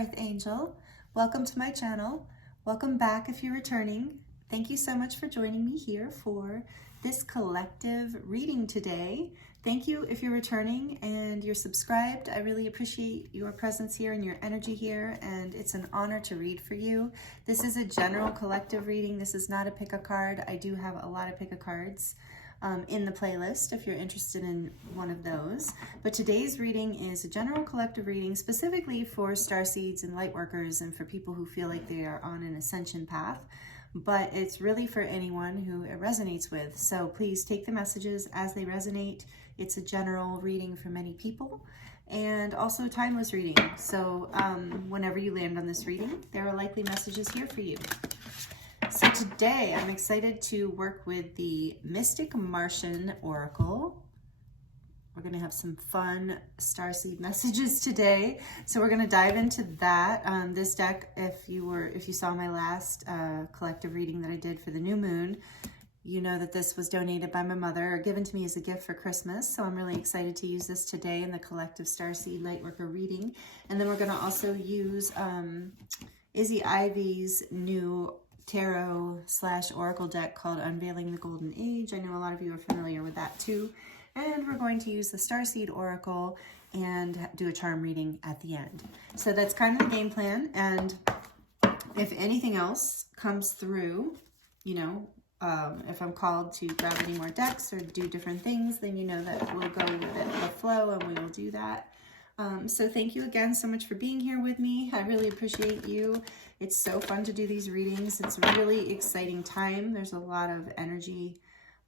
Earth Angel. Welcome to my channel. Welcome back if you're returning. Thank you so much for joining me here for this collective reading today. Thank you if you're returning and you're subscribed. I really appreciate your presence here and your energy here, and it's an honor to read for you. This is a general collective reading. This is not a pick a card. I do have a lot of pick a cards in the playlist if you're interested in one of those. But today's reading is a general collective reading specifically for starseeds and lightworkers and for people who feel like they are on an ascension path. But it's really for anyone who it resonates with. So please take the messages as they resonate. It's a general reading for many people and also a timeless reading. So whenever you land on this reading, there are likely messages here for you. So today I'm excited to work with the Mystic Martian Oracle. We're going to have some fun starseed messages today. So we're going to dive into that. This deck, if you saw my last collective reading that I did for the new moon, you know that this was donated by my mother or given to me as a gift for Christmas. So I'm really excited to use this today in the collective starseed lightworker reading. And then we're going to also use Izzy Ivy's new tarot/oracle deck called Unveiling the Golden Age. I know a lot of you are familiar with that too. And we're going to use the Starseed Oracle and do a charm reading at the end. So that's kind of the game plan. And if anything else comes through, you know, if I'm called to grab any more decks or do different things, then you know that we'll go with the flow and we will do that. So thank you again so much for being here with me. I really appreciate you. It's so fun to do these readings. It's a really exciting time. There's a lot of energy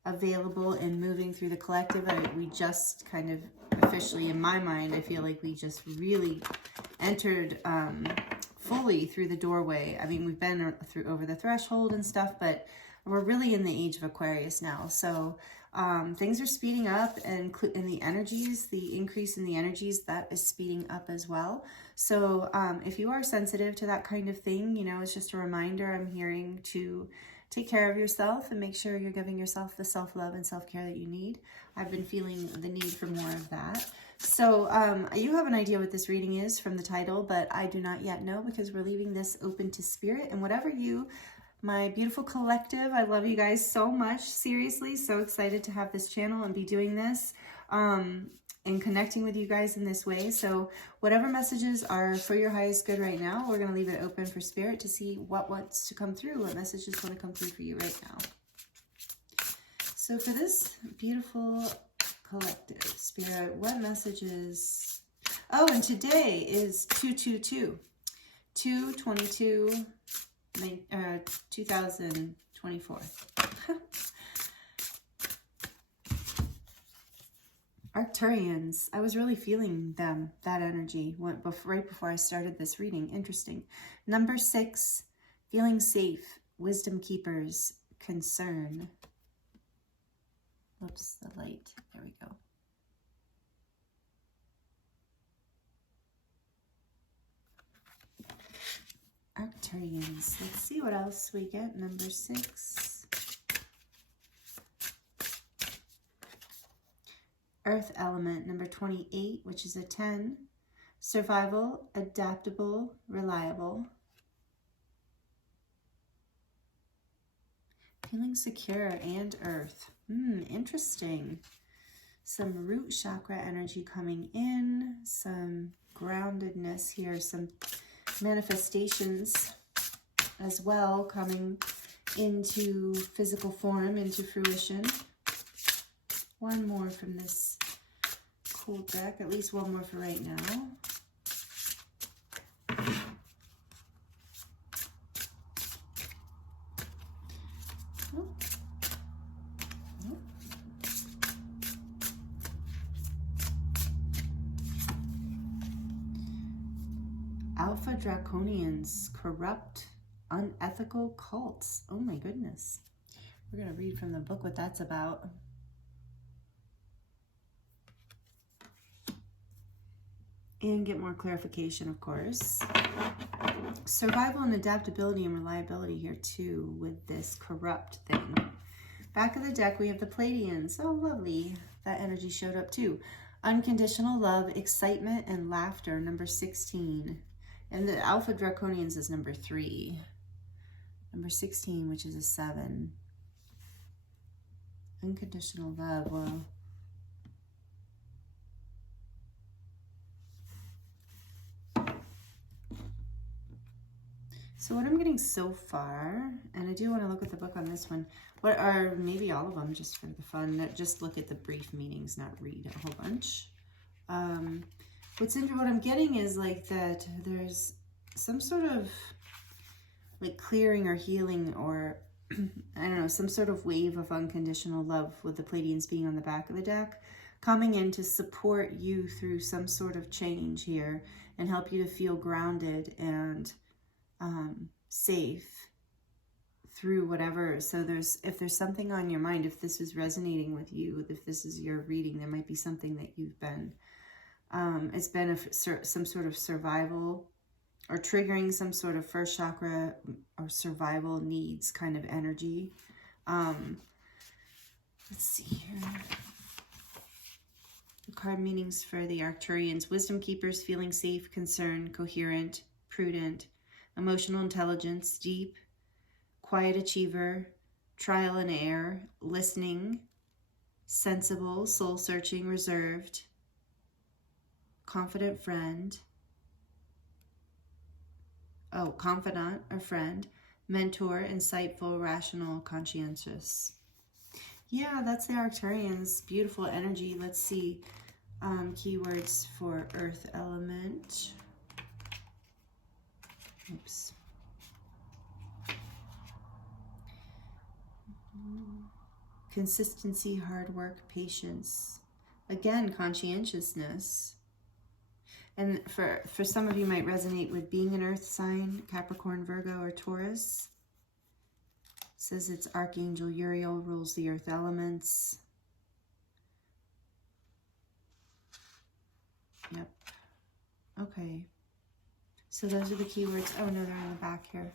available and moving through the collective. We just kind of officially, in my mind, I feel like we just really entered fully through the doorway. I mean, we've been through over the threshold and stuff, but we're really in the age of Aquarius now. So things are speeding up, and in the energies, the increase in the energies, that is speeding up as well. So if you are sensitive to that kind of thing, you know, it's just a reminder. I'm hearing to take care of yourself and make sure you're giving yourself the self-love and self-care that you need. I've been feeling the need for more of that. So you have an idea what this reading is from the title, but I do not yet know because we're leaving this open to spirit. And whatever you, my beautiful collective, I love you guys so much. Seriously, so excited to have this channel and be doing this and connecting with you guys in this way. So whatever messages are for your highest good right now, we're going to leave it open for spirit to see what wants to come through, what messages want to come through for you right now. So for this beautiful collective, spirit, what messages? Oh, and today is 222, 2/22, 2024. Arcturians, I was really feeling them, that energy, right before I started this reading. Interesting. Number 6, feeling safe, wisdom keepers, concern. Oops, the light, there we go. Arcturians, let's see what else we get. Number 6. Earth element, number 28, which is a 10. Survival, adaptable, reliable. Feeling secure and earth. Interesting. Some root chakra energy coming in, some groundedness here, some manifestations as well coming into physical form, into fruition. One more from this cool deck, at least one more for right now. Oh. Oh. Alpha Draconians, corrupt, unethical cults. Oh my goodness. We're going to read from the book what that's about. And get more clarification, of course. Survival and adaptability and reliability here too with this corrupt thing. Back of the deck, we have the Pleiadians. Oh, lovely. That energy showed up too. Unconditional love, excitement, and laughter, number 16. And the Alpha Draconians is number 3. Number 16, which is a 7. Unconditional love. Well, so what I'm getting so far, and I do want to look at the book on this one, what are maybe all of them just for the fun, just look at the brief meanings, not read a whole bunch. What I'm getting is like that there's some sort of like clearing or healing, or I don't know, some sort of wave of unconditional love, with the Pleiadians being on the back of the deck, coming in to support you through some sort of change here and help you to feel grounded and safe through whatever. So if there's something on your mind, if this is resonating with you, if this is your reading, there might be something that you've been, it's been some sort of survival, or triggering some sort of first chakra or survival needs kind of energy. Let's see here. The card meanings for the Arcturians: wisdom keepers, feeling safe, concerned, coherent, prudent, emotional intelligence, deep, quiet achiever, trial and error, listening, sensible, soul-searching, reserved, confident friend, confidant or friend, mentor, insightful, rational, conscientious. Yeah, that's the Arcturians. Beautiful energy. Let's see. Keywords for earth element. Oops. Consistency, hard work, patience. Again, conscientiousness. And for some of you might resonate with being an earth sign, Capricorn, Virgo, or Taurus. It says it's Archangel Uriel rules the earth elements. Yep. Okay. So those are the keywords. Oh no, they're on the back here.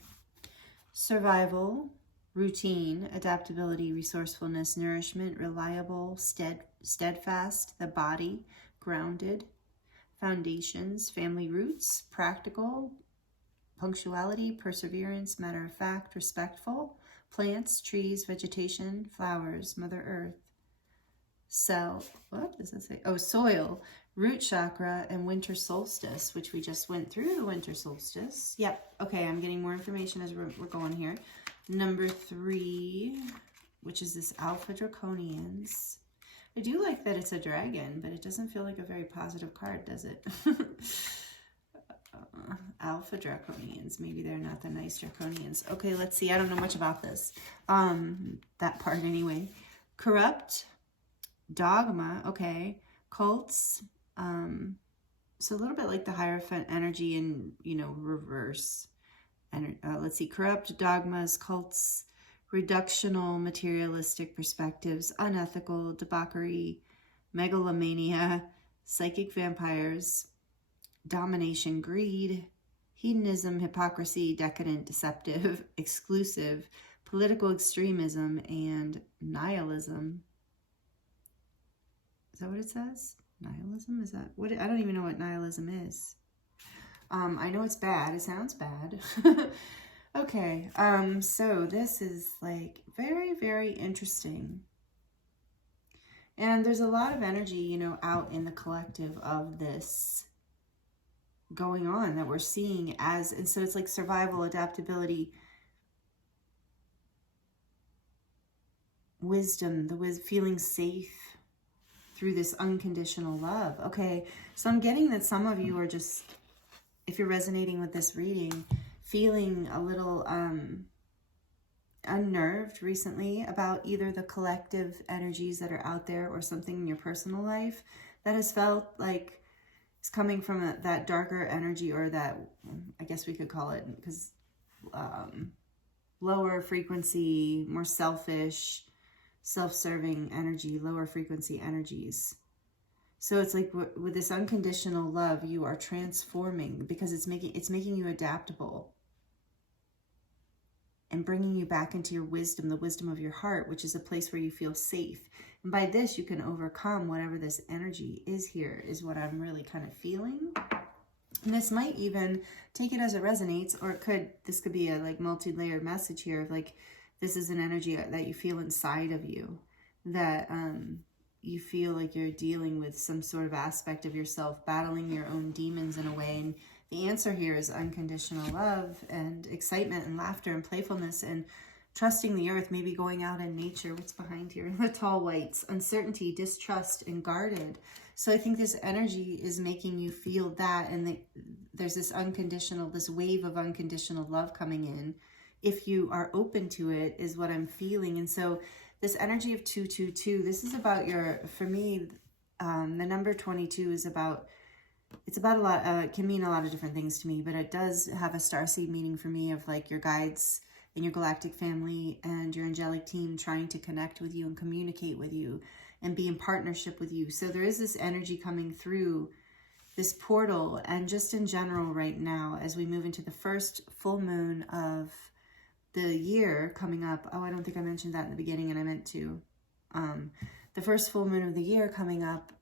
Survival, routine, adaptability, resourcefulness, nourishment, reliable, steadfast, the body, grounded, foundations, family roots, practical, punctuality, perseverance, matter of fact, respectful, plants, trees, vegetation, flowers, Mother Earth. Cell, what does that say? Oh, soil, root chakra, and winter solstice, which we just went through the winter solstice. Yep. Okay, I'm getting more information as we're going here. Number 3, which is this Alpha Draconians. I do like that it's a dragon, but it doesn't feel like a very positive card, does it? Alpha Draconians. Maybe they're not the nice Draconians. Okay, let's see. I don't know much about this. That part anyway. Corrupt. Dogma. Okay. Cults. So a little bit like the Hierophant energy in, reverse. And let's see. Corrupt, dogmas, cults, reductional, materialistic perspectives, unethical, debauchery, megalomania, psychic vampires, domination, greed, hedonism, hypocrisy, decadent, deceptive, exclusive, political extremism, and nihilism. Is that what it says? Nihilism? Is that what? I don't even know what nihilism is. I know it's bad. It sounds bad. Okay, so this is like very, very interesting. And there's a lot of energy, out in the collective of this going on that we're seeing and so it's like survival, adaptability, wisdom, feeling safe through this unconditional love. Okay, so I'm getting that some of you are just, if you're resonating with this reading, feeling a little unnerved recently about either the collective energies that are out there or something in your personal life that has felt like it's coming from that darker energy, or that, I guess we could call it, because lower frequency, more selfish, self-serving energy, lower frequency energies. So it's like with this unconditional love, you are transforming, because it's making you adaptable and bringing you back into your wisdom, the wisdom of your heart, which is a place where you feel safe. And by this, you can overcome whatever this energy is here, is what I'm really kind of feeling. And this might even, take it as it resonates, or this could be a like multi-layered message here of like, this is an energy that you feel inside of you, that you feel like you're dealing with some sort of aspect of yourself, battling your own demons in a way. And the answer here is unconditional love and excitement and laughter and playfulness and trusting the earth, maybe going out in nature. What's behind here? The tall whites, uncertainty, distrust, and guarded. So I think this energy is making you feel that, and there's this unconditional, this wave of unconditional love coming in. If you are open to it, is what I'm feeling. And so this energy of 222, this is about for me, the number 22 is about, it's about a lot, it can mean a lot of different things to me, but it does have a starseed meaning for me of like your guides and your galactic family and your angelic team trying to connect with you and communicate with you and be in partnership with you. So there is this energy coming through this portal, and just in general right now, as we move into the first full moon of the year coming up. Oh, I don't think I mentioned that in the beginning, and I meant to. The first full moon of the year coming up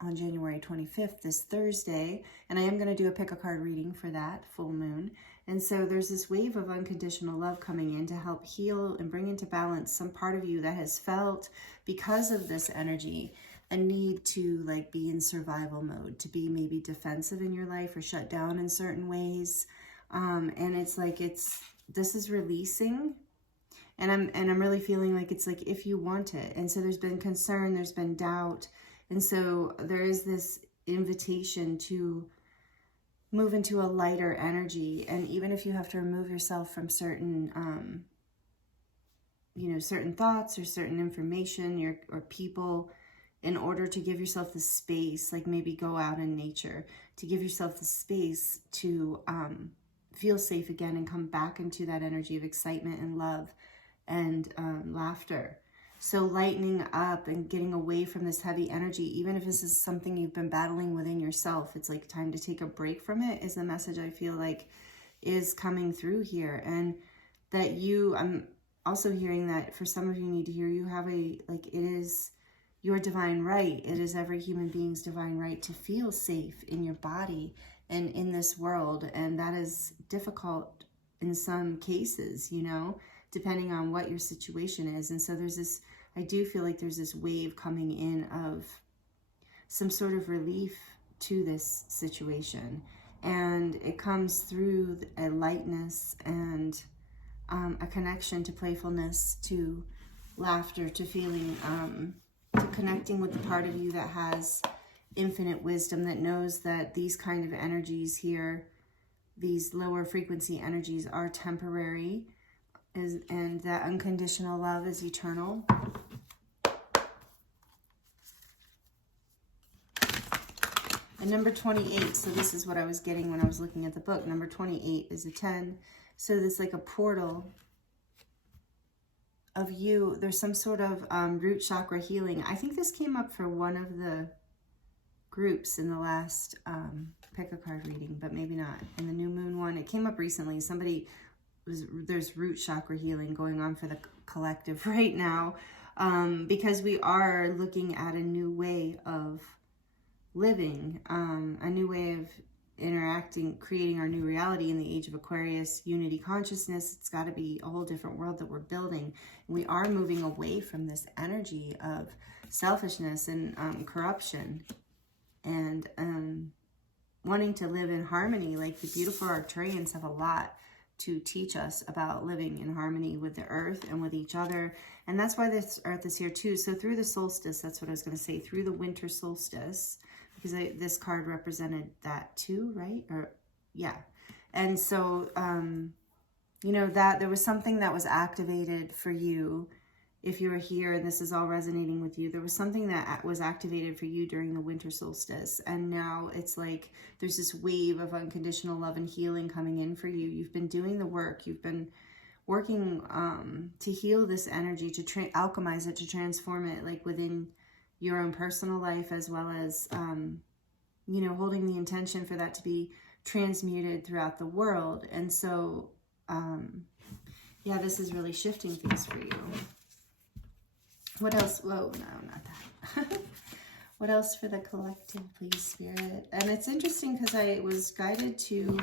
on January 25th, this Thursday, and I am going to do a pick a card reading for that full moon. And so there's this wave of unconditional love coming in to help heal and bring into balance some part of you that has felt, because of this energy, a need to like be in survival mode, to be maybe defensive in your life or shut down in certain ways. And it's like, this is releasing, and I'm really feeling like it's like if you want it. And so there's been concern, there's been doubt, and so there is this invitation to move into a lighter energy. And even if you have to remove yourself from certain certain thoughts or certain information or people, in order to give yourself the space, like maybe go out in nature, to give yourself the space to feel safe again and come back into that energy of excitement and love and laughter. So lightening up and getting away from this heavy energy, even if this is something you've been battling within yourself, it's like time to take a break from it, is the message I feel like is coming through here. And that I'm also hearing that for some of you need to hear, you have it is your divine right. It is every human being's divine right to feel safe in your body and in this world. And that is difficult in some cases, depending on what your situation is. And so I do feel like there's this wave coming in of some sort of relief to this situation. And it comes through a lightness and a connection to playfulness, to laughter, to feeling, to connecting with the part of you that has infinite wisdom, that knows that these kind of energies here, these lower frequency energies, are temporary, and that unconditional love is eternal. And number 28, so this is what I was getting when I was looking at the book. Number 28 is a 10. So there's like a portal of you. There's some sort of root chakra healing. I think this came up for one of the groups in the last pick a card reading, but maybe not. In the new moon one, it came up recently. There's root chakra healing going on for the collective right now, because we are looking at a new way of living, a new way of interacting, creating our new reality in the age of Aquarius, unity consciousness. It's got to be a whole different world that we're building. And we are moving away from this energy of selfishness and corruption, and wanting to live in harmony. Like the beautiful Arcturians have a lot to teach us about living in harmony with the earth and with each other. And that's why this earth is here too. So through the solstice, that's what I was going to say, through the winter solstice, because this card represented that too, right? Or yeah. And so, that there was something that was activated for you. If you were here and this is all resonating with you, there was something that was activated for you during the winter solstice. And now it's like there's this wave of unconditional love and healing coming in for you. You've been doing the work. You've been working to heal this energy, to alchemize it, to transform it, like within your own personal life, as well as, holding the intention for that to be transmuted throughout the world. And so, this is really shifting things for you. What else? Whoa, no, not that. What else for the collective, please, Spirit? And it's interesting because I was guided to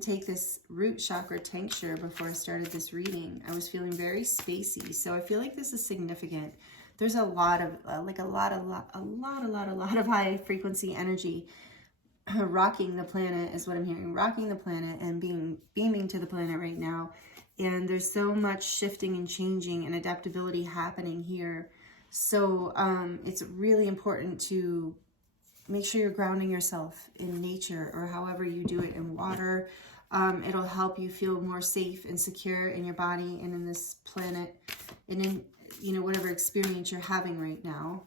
take this root chakra tincture before I started this reading. I was feeling very spacey, so I feel like this is significant. There's a lot of a lot of high frequency energy rocking the planet is what I'm hearing. Rocking the planet and beaming to the planet right now. And there's so much shifting and changing and adaptability happening here. So it's really important to make sure you're grounding yourself in nature, or however you do it, in water. It'll help you feel more safe and secure in your body and in this planet and in, you know, whatever experience you're having right now.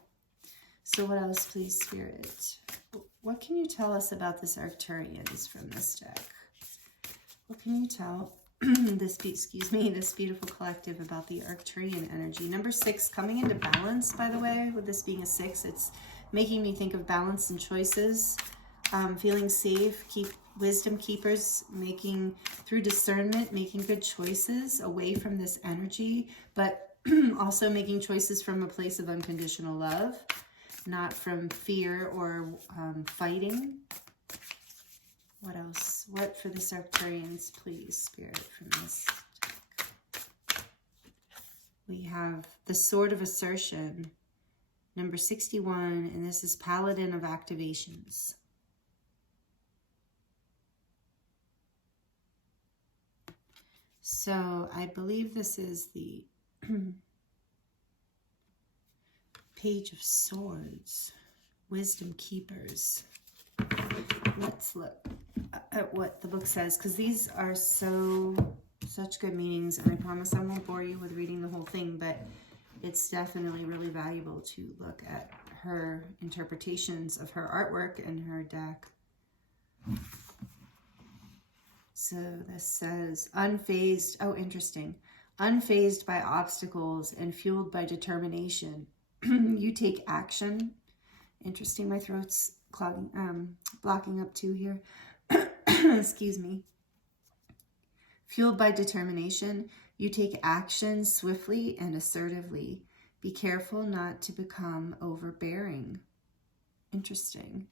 So what else, please, Spirit? What can you tell us about this Arcturians from this deck? What can you tell this beautiful collective about the Arcturian energy? Number 6, coming into balance, by the way, with this being a 6, it's making me think of balance and choices, feeling safe, wisdom keepers, making, through discernment, making good choices away from this energy, but also making choices from a place of unconditional love, not from fear or fighting. What else? What for the Arcturians, please, Spirit, from this deck? We have the Sword of Assertion, number 61, and this is Paladin of Activations. So I believe this is the Page of Swords, Wisdom Keepers. Let's look at what the book says, because these are such good meanings, and I promise I won't bore you with reading the whole thing, but it's definitely really valuable to look at her interpretations of her artwork and her deck. So this says, unfazed, oh, interesting. Unfazed by obstacles and fueled by determination, you take action. Interesting, my throat's clogging, blocking up too here. Excuse me. Fueled by determination, you take action swiftly and assertively. Be careful not to become overbearing. Interesting.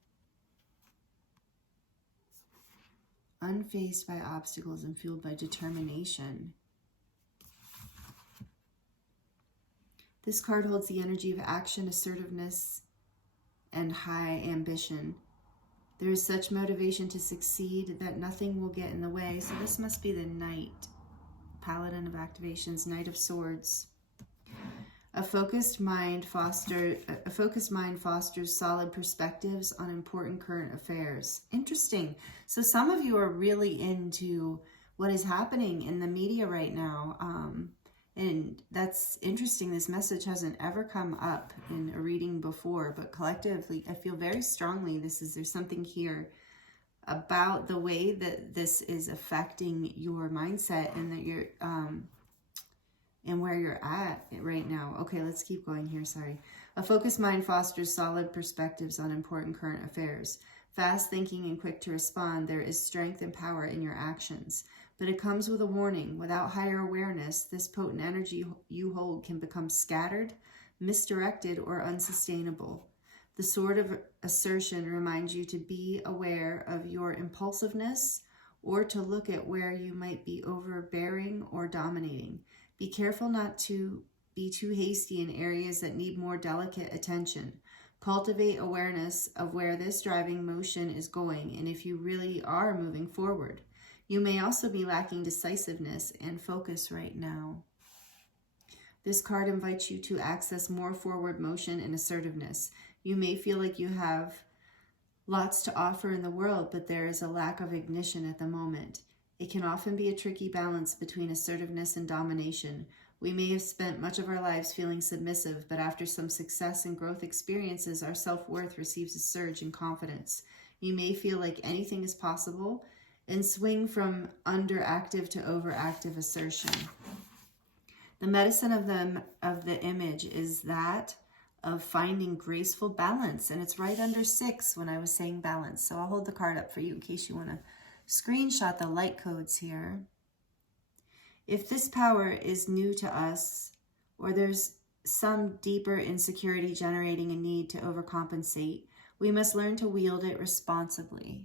Unfazed by obstacles and fueled by determination. This card holds the energy of action, assertiveness, and high ambition. There is such motivation to succeed that nothing will get in the way. So this must be the Knight, Paladin of Activations, Knight of Swords. A focused mind fosters solid perspectives on important current affairs. Interesting. So some of you are really into what is happening in the media right now. And that's interesting. This message hasn't ever come up in a reading before, but collectively, I feel very strongly there's something here about the way that this is affecting your mindset and that you're, and where you're at right now. Okay, let's keep going here. Sorry. A focused mind fosters solid perspectives on important current affairs. Fast thinking and quick to respond, there is strength and power in your actions. But it comes with a warning. Without higher awareness, this potent energy you hold can become scattered, misdirected, or unsustainable. The Sword of Assertion reminds you to be aware of your impulsiveness or to look at where you might be overbearing or dominating. Be careful not to be too hasty in areas that need more delicate attention. Cultivate awareness of where this driving motion is going and if you really are moving forward. You may also be lacking decisiveness and focus right now. This card invites you to access more forward motion and assertiveness. You may feel like you have lots to offer in the world, but there is a lack of ignition at the moment. It can often be a tricky balance between assertiveness and domination. We may have spent much of our lives feeling submissive, but after some success and growth experiences, our self-worth receives a surge in confidence. You may feel like anything is possible and swing from underactive to overactive assertion. The medicine of the image is that of finding graceful balance, and it's right under 6 when I was saying balance. So I'll hold the card up for you in case you want to screenshot the light codes here. If this power is new to us, or there's some deeper insecurity generating a need to overcompensate. We must learn to wield it responsibly.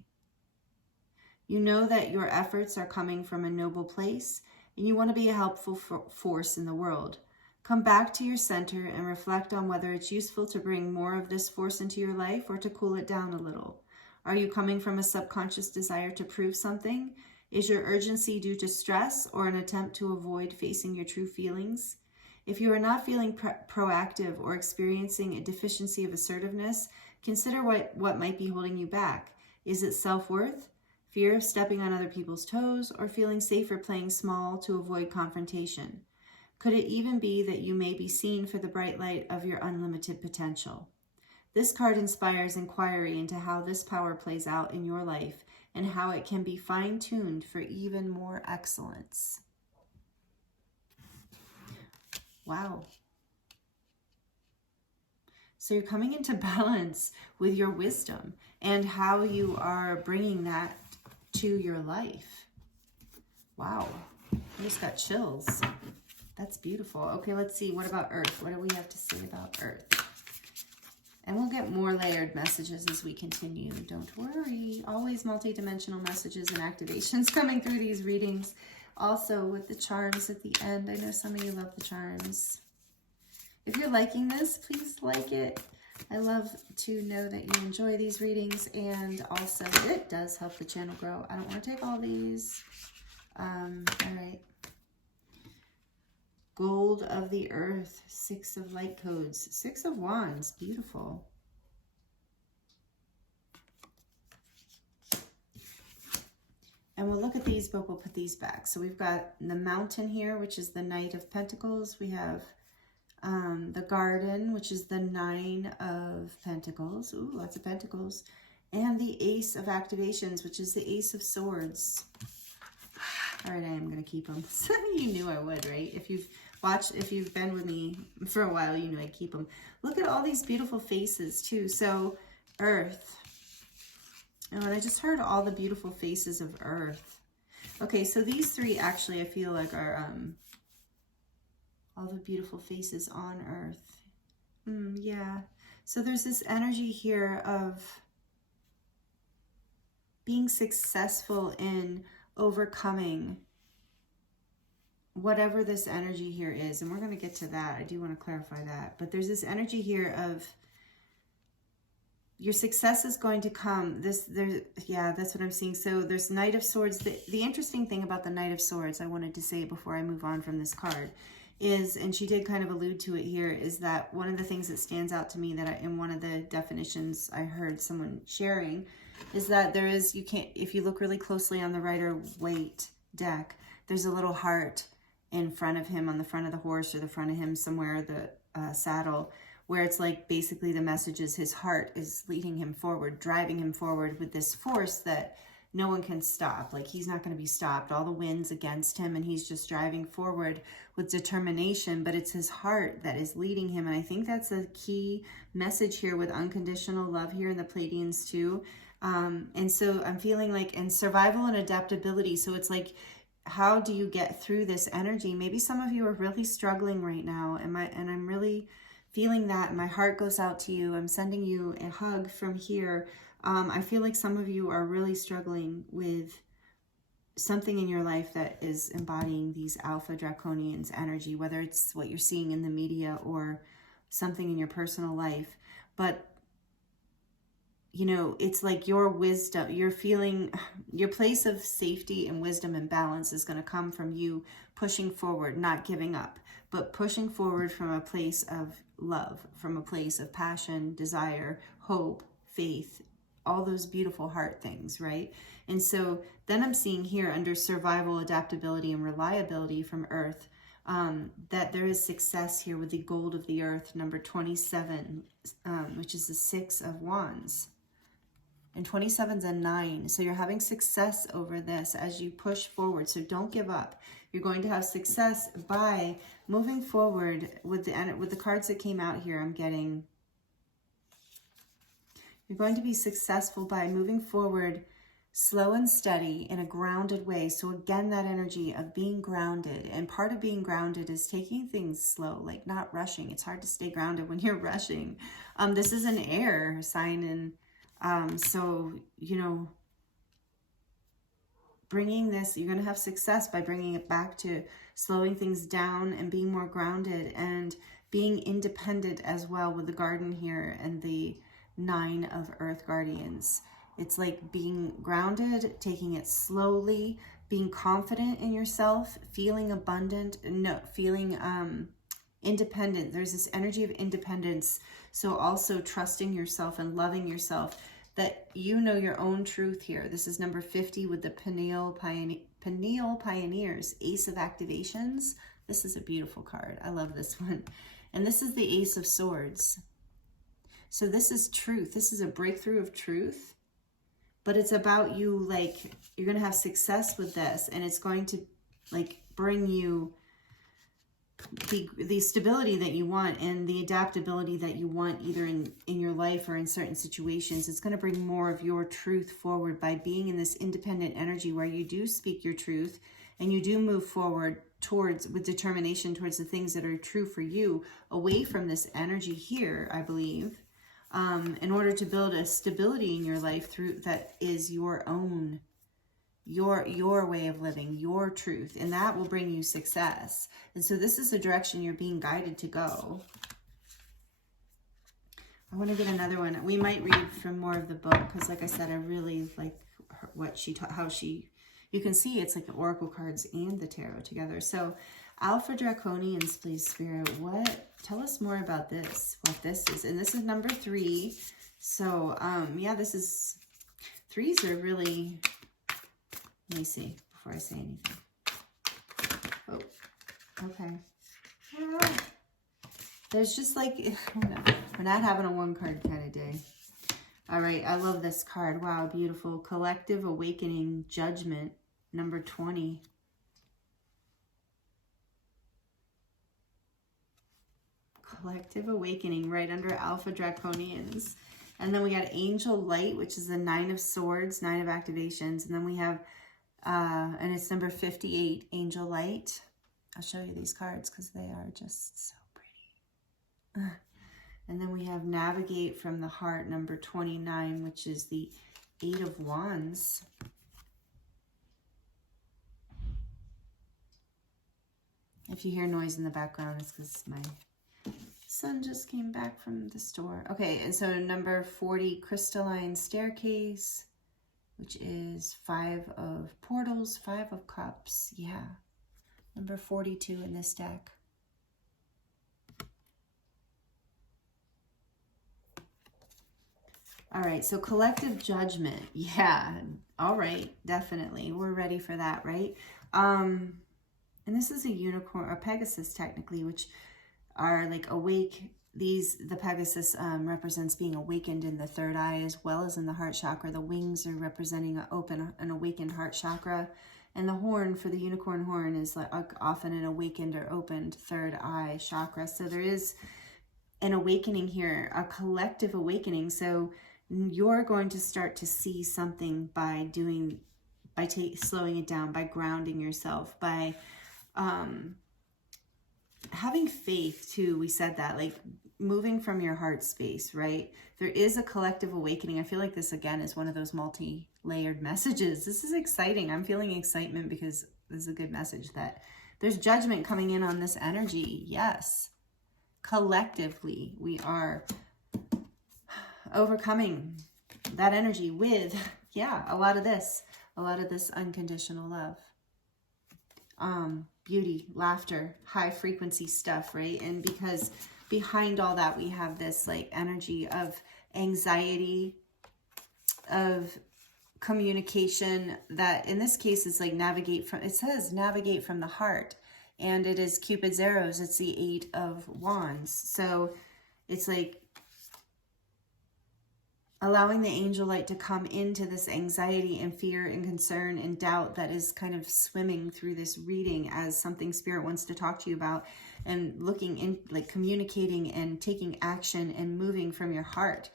You know that your efforts are coming from a noble place, and you want to be a helpful force in the world. Come back to your center and reflect on whether it's useful to bring more of this force into your life or to cool it down a little. Are you coming from a subconscious desire to prove something? Is your urgency due to stress or an attempt to avoid facing your true feelings? If you are not feeling proactive or experiencing a deficiency of assertiveness, consider what might be holding you back. Is it self-worth, fear of stepping on other people's toes, or feeling safer playing small to avoid confrontation? Could it even be that you may be seen for the bright light of your unlimited potential? This card inspires inquiry into how this power plays out in your life and how it can be fine-tuned for even more excellence. Wow. So you're coming into balance with your wisdom and how you are bringing that to your life. Wow. I just got chills. That's beautiful. Okay, let's see. What about Earth? What do we have to say about Earth? And we'll get more layered messages as we continue. Don't worry. Always multidimensional messages and activations coming through these readings. Also with the charms at the end. I know some of you love the charms. If you're liking this, please like it. I love to know that you enjoy these readings, and also it does help the channel grow. I don't want to take all these. All right. Gold of the Earth, 6 of Light Codes, 6 of Wands, beautiful. And we'll look at these, but we'll put these back. So we've got the Mountain here, which is the Knight of Pentacles. We have the Garden, which is the 9 of Pentacles. Ooh, lots of Pentacles. And the Ace of Activations, which is the Ace of Swords. All right, I am going to keep them. You knew I would, right? If you've been with me for a while, you know I keep them. Look at all these beautiful faces too. So Earth. Oh, and I just heard all the beautiful faces of Earth. Okay, so these 3 actually I feel like are all the beautiful faces on Earth. Yeah. So there's this energy here of being successful in overcoming whatever this energy here is. And we're going to get to that. I do want to clarify that. But there's this energy here of your success is going to come. Yeah, that's what I'm seeing. So there's Knight of Swords. The interesting thing about the Knight of Swords, I wanted to say before I move on from this card, is, and she did kind of allude to it here, is that one of the things that stands out to me that in one of the definitions I heard someone sharing is that there is, you can't, if you look really closely on the Rider-Waite deck, there's a little heart in front of him, on the front of the horse or the front of him somewhere, the saddle, where it's like basically the message is his heart is leading him forward, driving him forward with this force that no one can stop. Like he's not going to be stopped. All the wind's against him and he's just driving forward with determination, but it's his heart that is leading him. And I think that's a key message here with unconditional love here in the Pleiadians too. And so I'm feeling like in survival and adaptability. So it's like, how do you get through this energy? Maybe some of you are really struggling right now. And I'm really feeling that. My heart goes out to you. I'm sending you a hug from here. I feel like some of you are really struggling with something in your life that is embodying these alpha draconians energy, whether it's what you're seeing in the media or something in your personal life. But you know, it's like your wisdom, you're feeling your place of safety and wisdom and balance is going to come from you pushing forward, not giving up, but pushing forward from a place of love, from a place of passion, desire, hope, faith, all those beautiful heart things, right? And so then I'm seeing here under survival, adaptability, and reliability from Earth, that there is success here with the gold of the Earth, number 27, which is the 6 of Wands. And 27's a 9. So you're having success over this as you push forward. So don't give up. You're going to have success by moving forward with the cards that came out here. I'm getting, you're going to be successful by moving forward slow and steady in a grounded way. So again, that energy of being grounded, and part of being grounded is taking things slow, like not rushing. It's hard to stay grounded when you're rushing. This is an air sign, and so, you know, bringing this, you're going to have success by bringing it back to slowing things down and being more grounded and being independent as well with the garden here and the 9 of Earth Guardians. It's like being grounded, taking it slowly, being confident in yourself, feeling abundant, feeling independent. There's this energy of independence. So also trusting yourself and loving yourself, that you know your own truth here. This is number 50 with the Pineal Pioneers, Ace of Activations. This is a beautiful card. I love this one. And this is the Ace of Swords. So this is truth. This is a breakthrough of truth. But it's about you, like, you're going to have success with this. And it's going to, like, bring you the stability that you want and the adaptability that you want, either in your life or in certain situations. It's going to bring more of your truth forward by being in this independent energy where you do speak your truth and you do move forward towards, with determination, towards the things that are true for you, away from this energy here, I believe, in order to build a stability in your life through that is your own, your way of living, your truth, and that will bring you success. And so this is the direction you're being guided to go. I want to get another one. We might read from more of the book because, like I said, I really like what she taught, how she, you can see it's like the oracle cards and the tarot together. So Alpha Draconians, please, Spirit, tell us more about this, what this is. And this is number 3. So yeah, this is, 3s are really, let me see before I say anything. Oh, okay. There's just like, we're not having a one card kind of day. All right, I love this card. Wow, beautiful. Collective Awakening, Judgment, number 20. Collective Awakening, right under Alpha Draconians. And then we got Angel Light, which is the 9 of Swords, 9 of Activations. And then we have and it's number 58, Angel Light. I'll show you these cards because they are just so pretty. And then we have Navigate from the Heart, number 29, which is the 8 of Wands. If you hear noise in the background, it's because my son just came back from the store. Okay, and so number 40, Crystalline Staircase, which is 5 of Portals, 5 of Cups. Yeah, number 42 in this deck. All right, so Collective Judgment. Yeah, all right, definitely. We're ready for that, right? And this is a unicorn, or Pegasus technically, which are like awake. The Pegasus represents being awakened in the third eye as well as in the heart chakra. The wings are representing an awakened heart chakra. And the horn for the unicorn horn is like often an awakened or opened third eye chakra. So there is an awakening here, a collective awakening. So you're going to start to see something by slowing it down, by grounding yourself, by having faith too. We said that, like moving from your heart space, right? There is a collective awakening. I feel like this again is one of those multi-layered messages. This is exciting. I'm feeling excitement because this is a good message that there's judgment coming in on this energy. Yes. Collectively, we are overcoming that energy with, yeah, a lot of this unconditional love. Beauty, laughter, high frequency stuff, right? And because behind all that, we have this like energy of anxiety, of communication, that in this case is like it says navigate from the heart, and it is Cupid's arrows. It's the 8 of Wands. So it's like allowing the angel light to come into this anxiety and fear and concern and doubt that is kind of swimming through this reading as something Spirit wants to talk to you about, and looking in, like communicating and taking action and moving from your heart.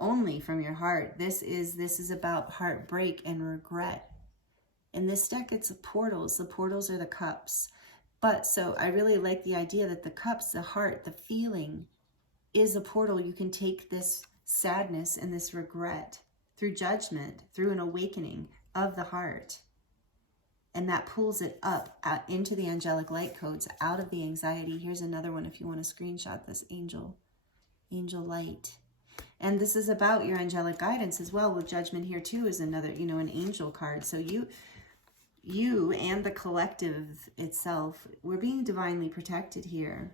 only from your heart. This is about heartbreak and regret. In this deck, it's portals. The portals are the cups. But so I really like the idea that the cups, the heart, the feeling is a portal. You can take this sadness and this regret through judgment, through an awakening of the heart. And that pulls it up out into the angelic light codes, out of the anxiety. Here's another one if you want to screenshot this, angel light. And this is about your angelic guidance as well, with judgment here too is another, you know, an angel card. So you and the collective itself, we're being divinely protected here.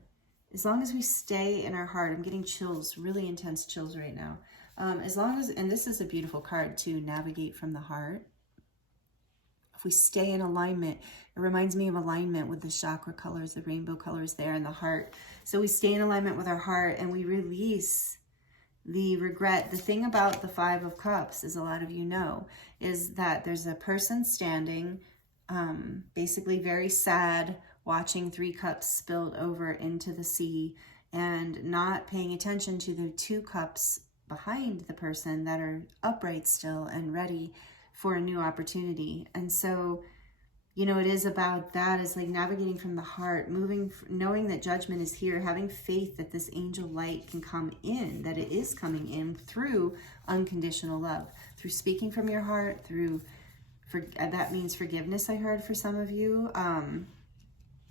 As long as we stay in our heart, I'm getting chills, really intense chills right now. As long as, and this is a beautiful card to navigate from the heart. If we stay in alignment, it reminds me of alignment with the chakra colors, the rainbow colors there in the heart. So we stay in alignment with our heart and we release the regret. The thing about the Five of Cups, as a lot of you know, is that there's a person standing, basically very sad, watching 3 cups spilled over into the sea and not paying attention to the 2 cups behind the person that are upright still and ready for a new opportunity. And so, you know, it is about that, is like navigating from the heart, moving, knowing that judgment is here, having faith that this angel light can come in, that it is coming in through unconditional love, through speaking from your heart, through, that means forgiveness, I heard for some of you,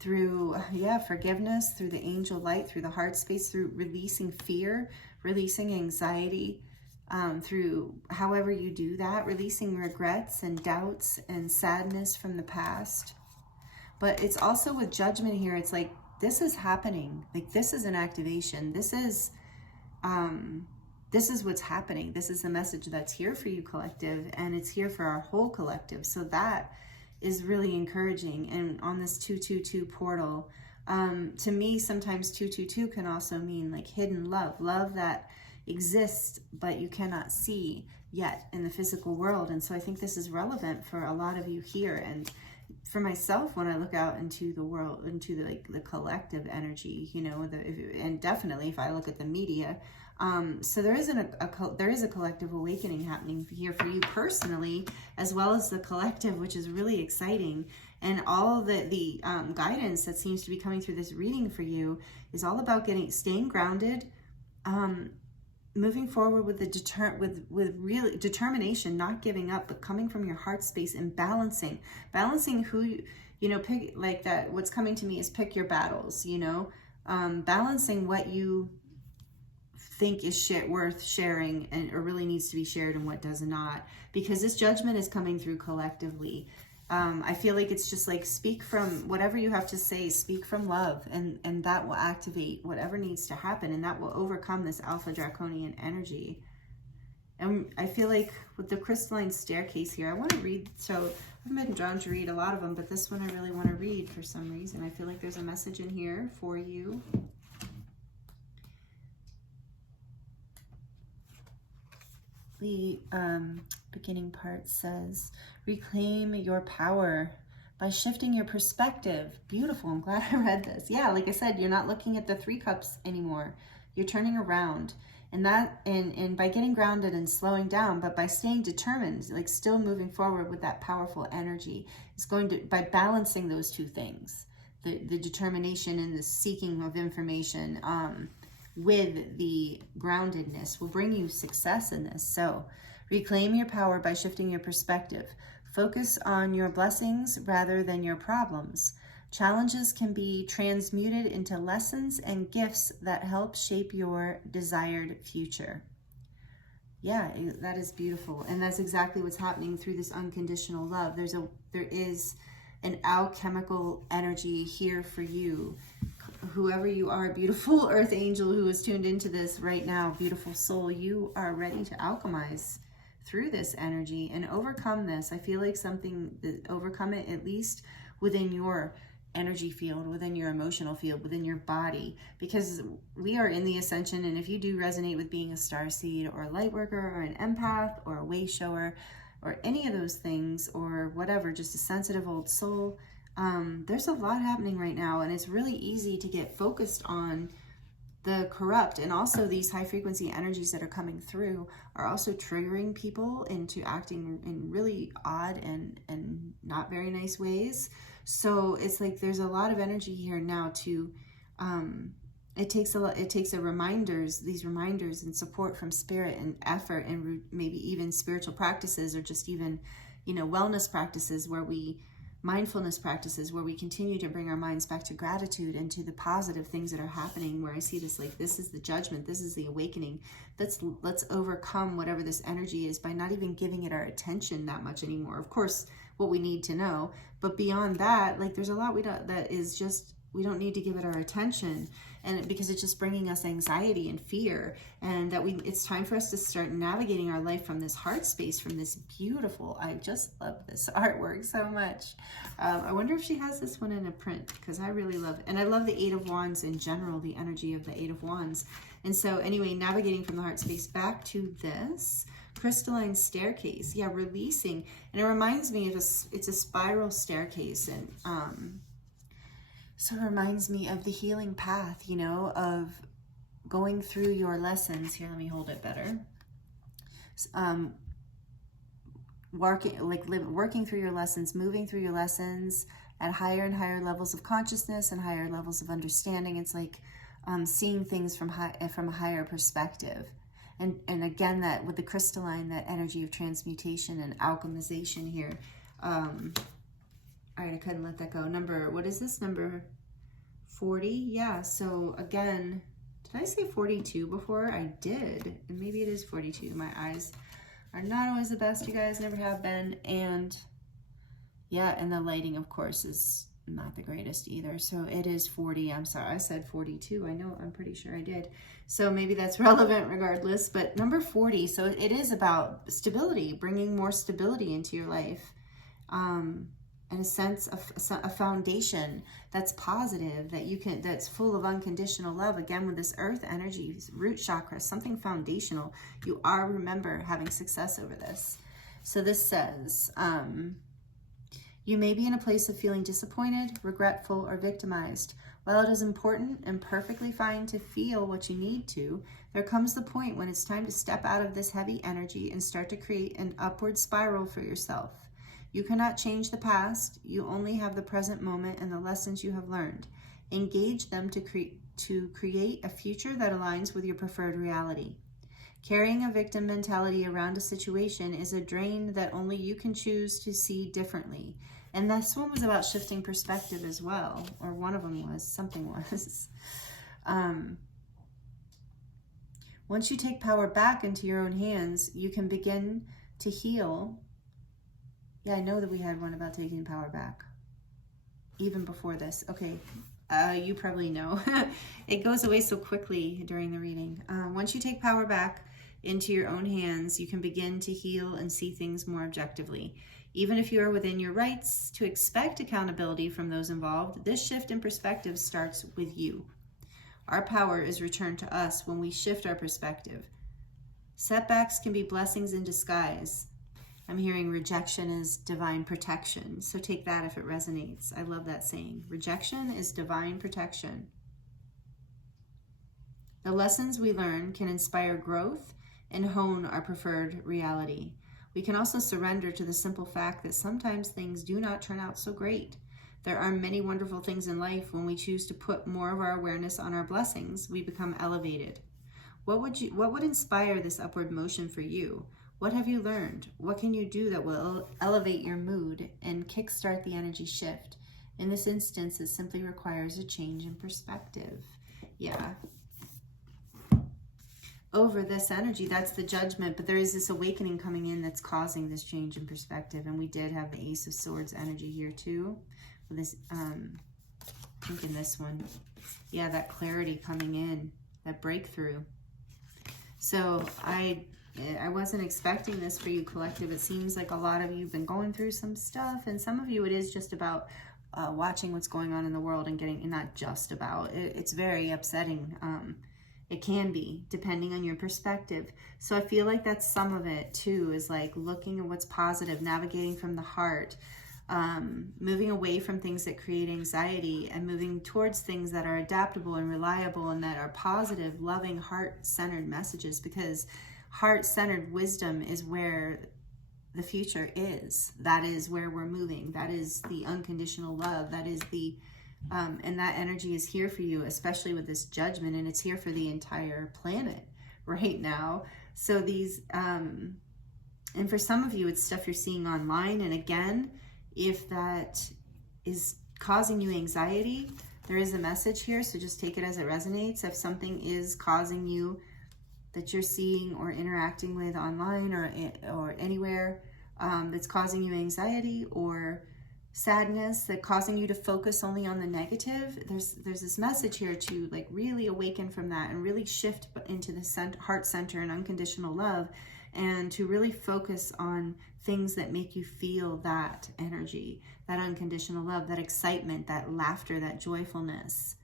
through, forgiveness, through the angel light, through the heart space, through releasing fear, releasing anxiety, through however you do that, releasing regrets and doubts and sadness from the past. But it's also with judgment here, it's like, this is happening. Like, this is an activation. This is what's happening. This is the message that's here for you, collective, and it's here for our whole collective. So that is really encouraging. And on this 222 portal, to me, sometimes 222 can also mean like hidden love that exists, but you cannot see yet in the physical world. And so I think this is relevant for a lot of you here. And for myself, when I look out into the world, into the collective energy, you know, and definitely if I look at the media, so there is a collective awakening happening here for you personally, as well as the collective, which is really exciting. And all the guidance that seems to be coming through this reading for you is all about staying grounded, moving forward with with real determination, not giving up, but coming from your heart space and balancing who you know, pick, like that. What's coming to me is pick your battles, you know, balancing what you think is worth sharing or really needs to be shared and what does not, because this judgment is coming through collectively. I feel like it's just like, speak from whatever you have to say, speak from love, and that will activate whatever needs to happen, and that will overcome this alpha draconian energy. And I feel like with the crystalline staircase here, I want to read, so I've been drawn to read a lot of them, but this one I really want to read for some reason. I feel like there's a message in here for you. The beginning part says, reclaim your power by shifting your perspective. Beautiful. I'm glad I read this. Yeah, like I said, you're not looking at the 3 cups anymore. You're turning around. And that, and by getting grounded and slowing down, but by staying determined, like still moving forward with that powerful energy, is going to, by balancing those 2 things, the determination and the seeking of information, with the groundedness, will bring you success in this. So reclaim your power by shifting your perspective. Focus on your blessings rather than your problems. Challenges can be transmuted into lessons and gifts that help shape your desired future. Yeah, that is beautiful. And that's exactly what's happening through this unconditional love. There is an alchemical energy here for you. Whoever you are, beautiful earth angel who is tuned into this right now, beautiful soul, you are ready to alchemize through this energy and overcome this. I feel like overcome it at least within your energy field, within your emotional field, within your body, because we are in the ascension. And if you do resonate with being a starseed or a lightworker or an empath or a way shower or any of those things, or whatever, just a sensitive old soul, there's a lot happening right now, and it's really easy to get focused on the corrupt, and also these high frequency energies that are coming through are also triggering people into acting in really odd and not very nice ways. So it's like there's a lot of energy here now to it takes a reminders, these reminders and support from spirit and effort, and maybe even spiritual practices, or just even, you know, wellness practices mindfulness practices where we continue to bring our minds back to gratitude and to the positive things that are happening, where I see this, like, this is the judgment, this is the awakening. Let's overcome whatever this energy is by not even giving it our attention that much anymore. Of course, what we need to know, but beyond that, like, there's a lot we don't need to give it our attention, and because it's just bringing us anxiety and fear, and that it's time for us to start navigating our life from this heart space, from this beautiful, I just love this artwork so much. I wonder if she has this one in a print, because I really love it. And I love the Eight of Wands in general, the energy of the Eight of Wands. And so anyway, navigating from the heart space back to this crystalline staircase. Yeah, releasing. And it reminds me of it's a spiral staircase, and so it reminds me of the healing path, you know, of going through your lessons. Here, let me hold it better. Working through your lessons, moving through your lessons at higher and higher levels of consciousness and higher levels of understanding. It's like seeing things from a higher perspective. And again, that with the crystalline, that energy of transmutation and alchemization here. All right, I couldn't let that go. What is this? Number 40? Yeah, so again, did I say 42 before? I did, and maybe it is 42. My eyes are not always the best, you guys, never have been. And yeah, and the lighting, of course, is not the greatest either. So it is 40. I'm sorry, I said 42. I know, I'm pretty sure I did. So maybe that's relevant regardless. But number 40, so it is about stability, bringing more stability into your life. And a sense of a foundation that's positive, that's full of unconditional love. Again, with this earth energy, root chakra, something foundational. You are, remember, having success over this. So this says, you may be in a place of feeling disappointed, regretful, or victimized. While it is important and perfectly fine to feel what you need to, there comes the point when it's time to step out of this heavy energy and start to create an upward spiral for yourself. You cannot change the past. You only have the present moment and the lessons you have learned. Engage them to create a future that aligns with your preferred reality. Carrying a victim mentality around a situation is a drain that only you can choose to see differently. And this one was about shifting perspective as well, or one of them was, something was. Once you take power back into your own hands, you can begin to heal. Yeah, I know that we had one about taking power back, even before this. Okay, you probably know. It goes away so quickly during the reading. Once you take power back into your own hands, you can begin to heal and see things more objectively. Even if you are within your rights to expect accountability from those involved, this shift in perspective starts with you. Our power is returned to us when we shift our perspective. Setbacks can be blessings in disguise. I'm hearing rejection is divine protection. So take that if it resonates. I love that saying. Rejection is divine protection. The lessons we learn can inspire growth and hone our preferred reality. We can also surrender to the simple fact that sometimes things do not turn out so great. There are many wonderful things in life. When we choose to put more of our awareness on our blessings, we become elevated. What would inspire this upward motion for you? What have you learned? What can you do that will elevate your mood and kickstart the energy shift? In this instance, it simply requires a change in perspective. Yeah. Over this energy, that's the judgment, but there is this awakening coming in that's causing this change in perspective. And we did have the Ace of Swords energy here too. With this, I think in this one, yeah, that clarity coming in, that breakthrough. So I wasn't expecting this for you, collective. It seems like a lot of you have been going through some stuff, and some of you it is just about watching what's going on in the world and getting, and not just about, it's very upsetting. It can be, depending on your perspective. So I feel like that's some of it too, is like looking at what's positive, navigating from the heart, moving away from things that create anxiety and moving towards things that are adaptable and reliable and that are positive, loving, heart-centered messages, because heart-centered wisdom is where the future is. That is where we're moving. That is the unconditional love. That is the, and that energy is here for you, especially with this judgment, and it's here for the entire planet right now. So these, and for some of you, it's stuff you're seeing online. And again, if that is causing you anxiety, there is a message here. So just take it as it resonates. If something is causing you, that you're seeing or interacting with online or anywhere, that's causing you anxiety or sadness, that causing you to focus only on the negative, there's this message here to like really awaken from that and really shift into the heart center and unconditional love, and to really focus on things that make you feel that energy, that unconditional love, that excitement, that laughter, that joyfulness.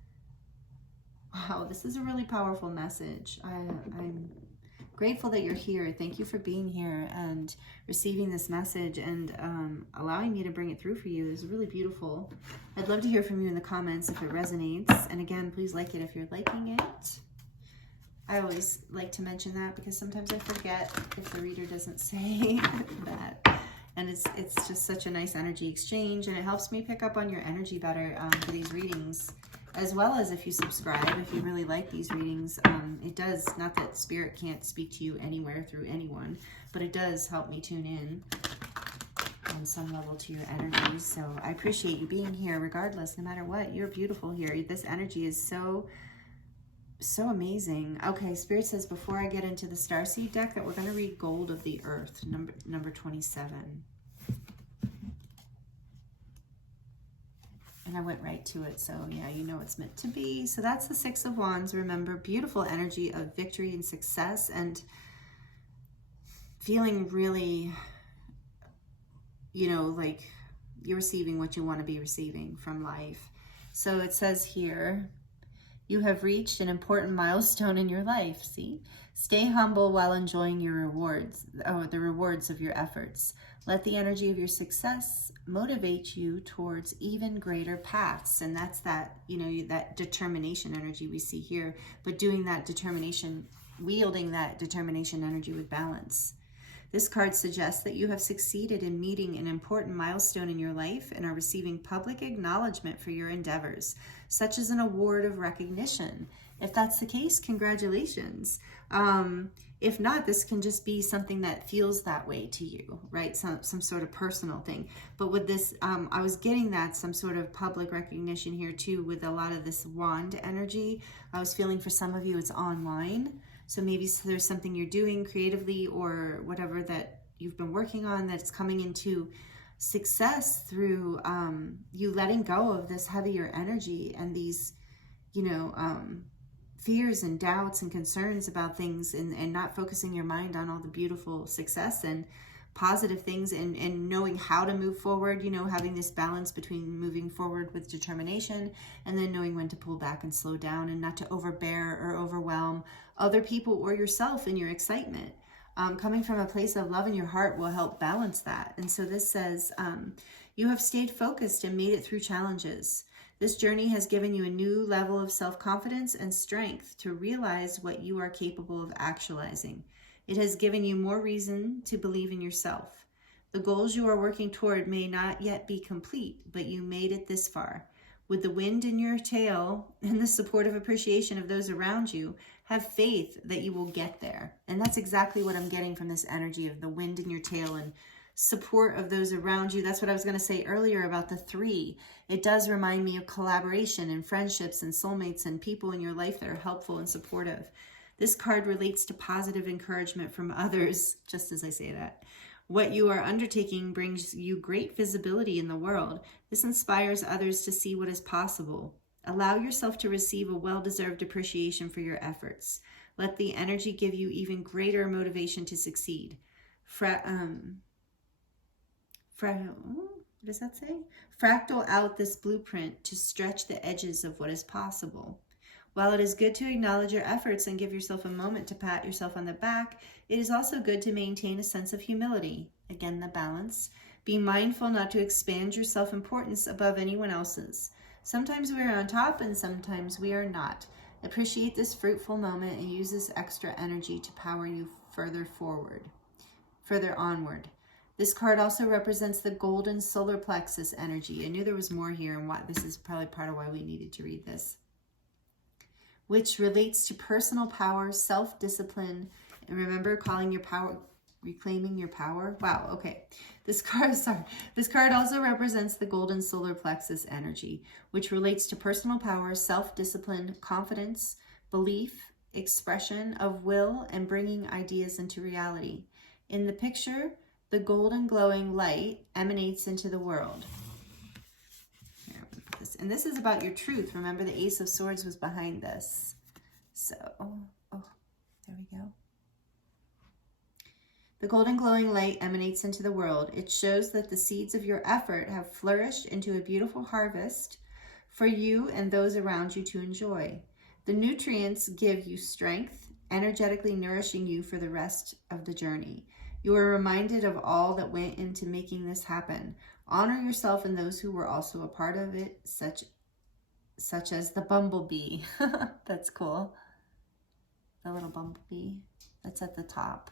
Wow, this is a really powerful message. I'm grateful that you're here. Thank you for being here and receiving this message and allowing me to bring it through for you. It's really beautiful. I'd love to hear from you in the comments if it resonates. And again, please like it if you're liking it. I always like to mention that because sometimes I forget if the reader doesn't say that. And it's just such a nice energy exchange, and it helps me pick up on your energy better for these readings. As well as if you subscribe, if you really like these readings, it does, not that spirit can't speak to you anywhere through anyone, but it does help me tune in on some level to your energies. So I appreciate you being here regardless, no matter what. You're beautiful here. This energy is so amazing. Okay, Spirit says before I get into the Starseed deck that we're going to read Gold of the Earth, number 27. And I went right to it, so yeah, you know it's meant to be. So that's the Six of Wands. Remember, beautiful energy of victory and success and feeling really, you know, like you're receiving what you want to be receiving from life. So it says here, you have reached an important milestone in your life, see? Stay humble while enjoying your rewards, or the rewards of your efforts. Let the energy of your success motivate you towards even greater paths. And that's that, you know, that determination energy we see here, but doing that determination, wielding that determination energy with balance. This card suggests that you have succeeded in meeting an important milestone in your life and are receiving public acknowledgement for your endeavors, such as an award of recognition. If that's the case, congratulations. If not, this can just be something that feels that way to you, right? Some sort of personal thing. But with this, I was getting that some sort of public recognition here too with a lot of this wand energy. I was feeling for some of you it's online. So maybe there's something you're doing creatively or whatever that you've been working on that's coming into success through you letting go of this heavier energy and these, you know, fears and doubts and concerns about things, and not focusing your mind on all the beautiful success and positive things, and knowing how to move forward, you know, having this balance between moving forward with determination and then knowing when to pull back and slow down and not to overbear or overwhelm other people or yourself in your excitement. Coming from a place of love in your heart will help balance that. And so this says, you have stayed focused and made it through challenges. This journey has given you a new level of self-confidence and strength to realize what you are capable of actualizing. It has given you more reason to believe in yourself. The goals you are working toward may not yet be complete, but you made it this far. With the wind in your tail and the supportive appreciation of those around you, have faith that you will get there. And that's exactly what I'm getting from this energy of the wind in your tail and support of those around you. That's what I was going to say earlier about the 3. It does remind me of collaboration and friendships and soulmates and people in your life that are helpful and supportive. This card relates to positive encouragement from others, just as I say that. What you are undertaking brings you great visibility in the world. This inspires others to see what is possible. Allow yourself to receive a well-deserved appreciation for your efforts. Let the energy give you even greater motivation to succeed. What does that say? Fractal out this blueprint to stretch the edges of what is possible. While it is good to acknowledge your efforts and give yourself a moment to pat yourself on the back, it is also good to maintain a sense of humility. Again, the balance. Be mindful not to expand your self-importance above anyone else's. Sometimes we are on top and sometimes we are not. Appreciate this fruitful moment and use this extra energy to power you further onward. This card also represents the golden solar plexus energy. I knew there was more here, and why this is probably part of why we needed to read this, which relates to personal power, self-discipline, and remember, calling your power, reclaiming your power. Wow, okay. This card also represents the golden solar plexus energy, which relates to personal power, self-discipline, confidence, belief, expression of will, and bringing ideas into reality. In the picture, the golden glowing light emanates into the world. Here, and this is about your truth. Remember, the Ace of Swords was behind this. So, oh, there we go. The golden glowing light emanates into the world. It shows that the seeds of your effort have flourished into a beautiful harvest for you and those around you to enjoy. The nutrients give you strength, energetically nourishing you for the rest of the journey. You are reminded of all that went into making this happen. Honor yourself and those who were also a part of it, such as the bumblebee. That's cool. The little bumblebee that's at the top.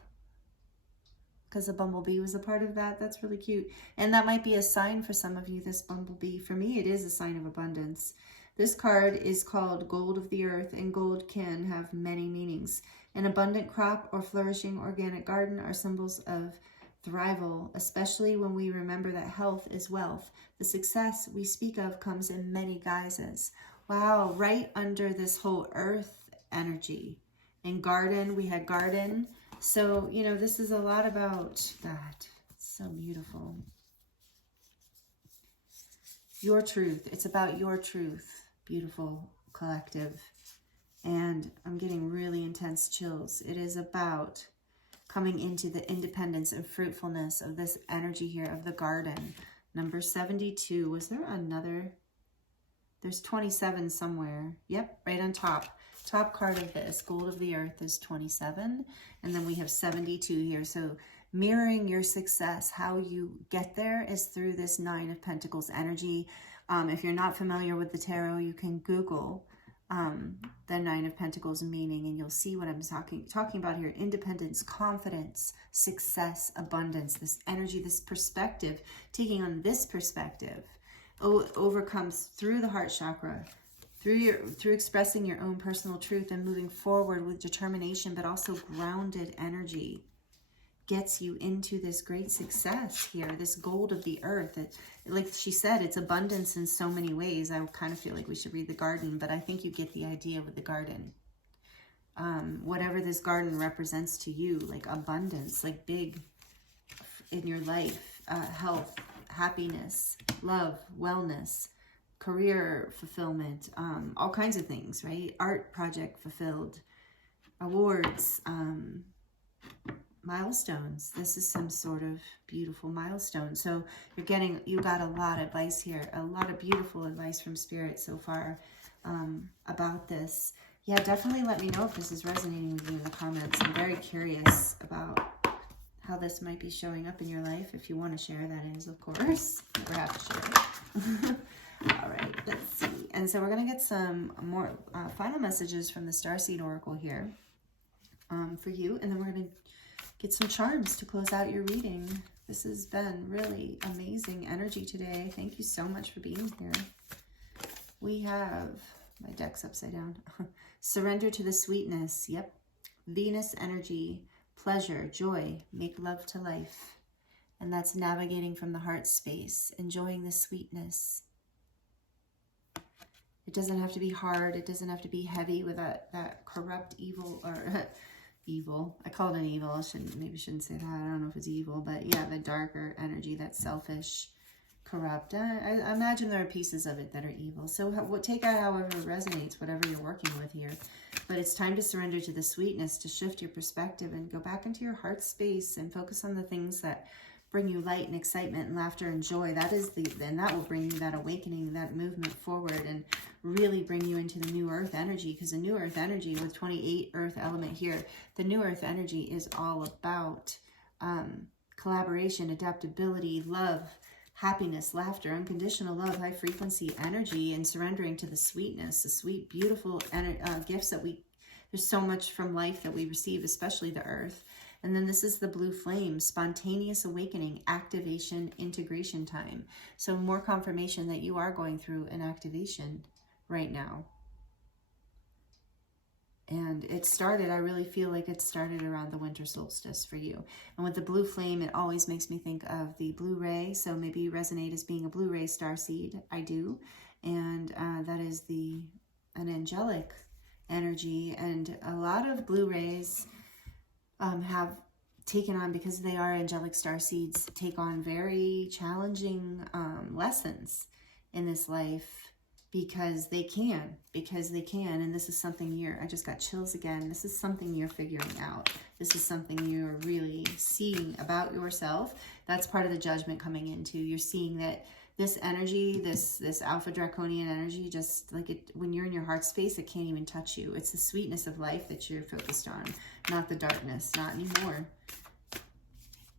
Because the bumblebee was a part of that. That's really cute. And that might be a sign for some of you, this bumblebee. For me, it is a sign of abundance. This card is called Gold of the Earth, and gold can have many meanings. An abundant crop or flourishing organic garden are symbols of thrival, especially when we remember that health is wealth. The success we speak of comes in many guises. Wow, right under this whole earth energy. And garden, we had garden. So, you know, this is a lot about that. It's so beautiful. Your truth. It's about your truth. Beautiful collective. And I'm getting really intense chills. It is about coming into the independence and fruitfulness of this energy here of the garden. Number 72. Was there another? There's 27 somewhere. Yep, right on top. Top card of this, Gold of the Earth, is 27. And then we have 72 here. So mirroring your success, how you get there is through this Nine of Pentacles energy. If you're not familiar with the tarot, you can Google the Nine of Pentacles meaning, and you'll see what I'm talking about here. Independence, confidence, success, abundance, this energy, this perspective, taking on this perspective, overcomes through the heart chakra, through expressing your own personal truth and moving forward with determination, but also grounded energy, gets you into this great success here, this gold of the earth. Like she said, it's abundance in so many ways. I kind of feel like we should read the garden, but I think you get the idea with the garden. Whatever this garden represents to you, like abundance, like big in your life, health, happiness, love, wellness, career fulfillment, all kinds of things, right? Art project fulfilled, awards, milestones. This is some sort of beautiful milestone. So you got a lot of advice here, a lot of beautiful advice from Spirit so far about this. Yeah, definitely let me know if this is resonating with you in the comments. I'm very curious about how this might be showing up in your life. If you want to share, that is, of course. Never have to share. All right, let's see. And so we're going to get some more final messages from the Starseed Oracle here for you. And then we're going to get some charms to close out your reading. This has been really amazing energy today. Thank you so much for being here. We have, my deck's upside down. Surrender to the sweetness. Yep. Venus energy, pleasure, joy, make love to life. And that's navigating from the heart space, enjoying the sweetness. It doesn't have to be hard. It doesn't have to be heavy with that corrupt evil or evil. I call it an evil. I maybe shouldn't say that. I don't know if it's evil, but yeah, the darker energy, that's selfish, corrupt. I imagine there are pieces of it that are evil. So take out however resonates, whatever you're working with here. But it's time to surrender to the sweetness, to shift your perspective and go back into your heart space and focus on the things that bring you light and excitement and laughter and joy. And that will bring you that awakening, that movement forward, and really bring you into the new earth energy. Because the new earth energy with 28 earth element here, the new earth energy is all about collaboration, adaptability, love, happiness, laughter, unconditional love, high frequency energy, and surrendering to the sweetness, the sweet, beautiful gifts that there's so much from life that we receive, especially the earth. And then this is the blue flame, spontaneous awakening, activation, integration time. So more confirmation that you are going through an activation right now. And it started, I really feel like it started around the winter solstice for you. And with the blue flame, it always makes me think of the Blu-ray. So maybe you resonate as being a Blu-ray starseed. I do. And that is an angelic energy. And a lot of Blu-rays have taken on, because they are angelic starseeds, take on very challenging lessons in this life. Because they can, and this is something I just got chills again. This is something you're figuring out. This is something you're really seeing about yourself. That's part of the judgment coming into. You're seeing that this energy, this alpha draconian energy, just like it, when you're in your heart space, it can't even touch you. It's the sweetness of life that you're focused on, not the darkness, not anymore.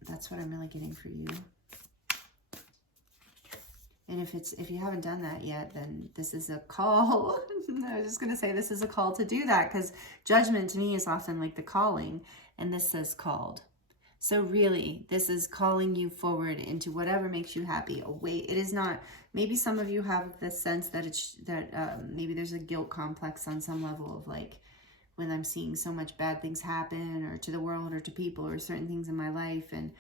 That's what I'm really getting for you. And if you haven't done that yet, then this is a call. I was just going to say this is a call to do that, because judgment to me is often like the calling, and this says called. So really, this is calling you forward into whatever makes you happy. It is not, maybe some of you have the sense that maybe there's a guilt complex on some level of like, when I'm seeing so much bad things happen, or to the world, or to people, or certain things in my life, and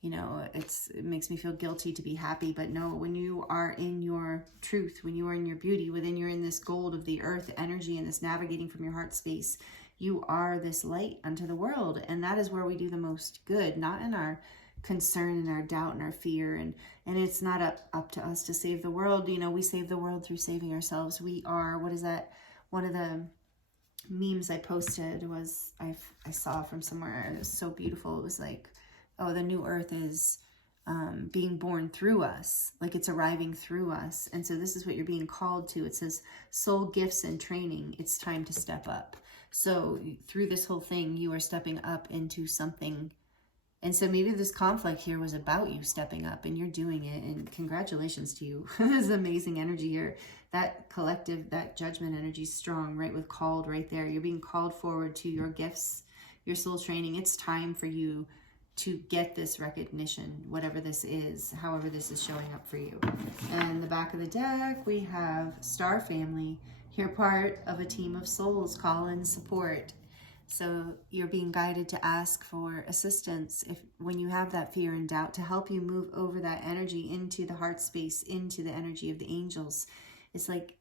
you know, it makes me feel guilty to be happy. But no, when you are in your truth, when you are in your beauty, when you're in this gold of the earth energy and this navigating from your heart space, you are this light unto the world. And that is where we do the most good, not in our concern and our doubt and our fear. And it's not up to us to save the world. You know, we save the world through saving ourselves. We are, what is that? One of the memes I posted was, I saw from somewhere, it was so beautiful. It was like, oh, the new earth is being born through us, like it's arriving through us. And so this is what you're being called to. It says soul gifts and training. It's time to step up. So through this whole thing, you are stepping up into something. And so maybe this conflict here was about you stepping up, and you're doing it. And congratulations to you. There's amazing energy here. That collective, that judgment energy is strong, right? With called right there. You're being called forward to your gifts, your soul training. It's time for you to get this recognition, whatever this is, however this is showing up for you. And the back of the deck, we have Star Family. You're part of a team of souls, call in support. So you're being guided to ask for assistance when you have that fear and doubt, to help you move over that energy into the heart space, into the energy of the angels. It's like,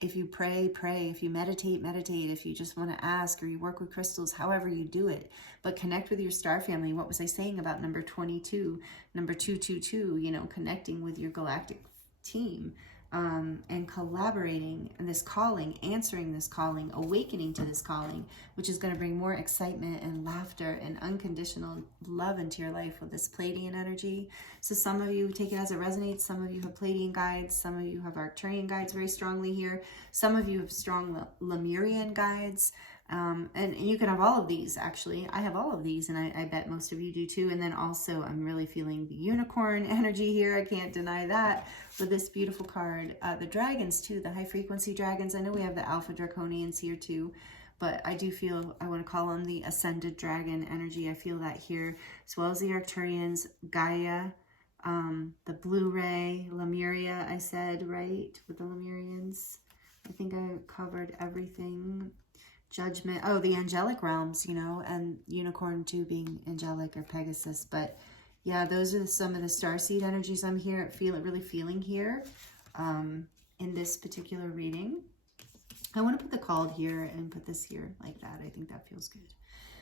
if you pray, pray. If you meditate, meditate. If you just want to ask, or you work with crystals, however you do it. But connect with your star family. What was I saying about number 22? Number 222, you know, connecting with your galactic team. And collaborating, and this calling, answering this calling, awakening to this calling, which is going to bring more excitement and laughter and unconditional love into your life with this Pleiadian energy. So some of you take it as it resonates. Some of you have Pleiadian guides. Some of you have Arcturian guides very strongly here. Some of you have strong Lemurian guides. And you can have all of these, actually. I have all of these, and I bet most of you do too. And then also, I'm really feeling the unicorn energy here. I can't deny that with this beautiful card. The dragons too, the high frequency dragons. I know we have the alpha draconians here too, but I do feel, I want to call on the ascended dragon energy. I feel that here, as well as the Arcturians, Gaia, the Blu-ray, Lemuria, I said, right, with the Lemurians. I think I covered everything. Judgment, oh, the angelic realms, you know, and unicorn too being angelic, or Pegasus. But yeah, those are some of the starseed energies I'm really feeling here in this particular reading. I want to put the called here and put this here like that. I think that feels good.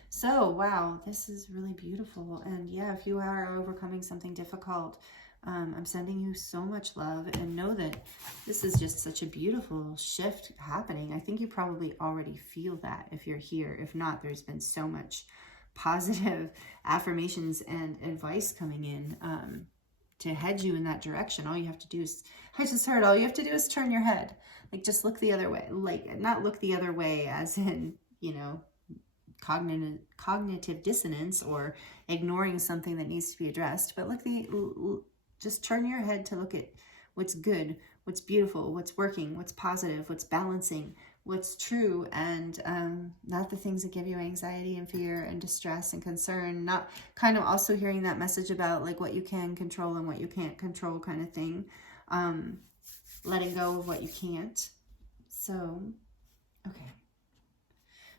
So, wow, this is really beautiful. And yeah, if you are overcoming something difficult, I'm sending you so much love, and know that this is just such a beautiful shift happening. I think you probably already feel that if you're here. If not, there's been so much positive affirmations and advice coming in to head you in that direction. All you have to do is, I just heard, all you have to do is turn your head. Like, just look the other way. Like, not look the other way as in, you know, cognitive dissonance or ignoring something that needs to be addressed. But just turn your head to look at what's good, what's beautiful, what's working, what's positive, what's balancing, what's true, and not the things that give you anxiety and fear and distress and concern. Not kind of also hearing that message about like what you can control and what you can't control kind of thing. Letting go of what you can't. So, okay.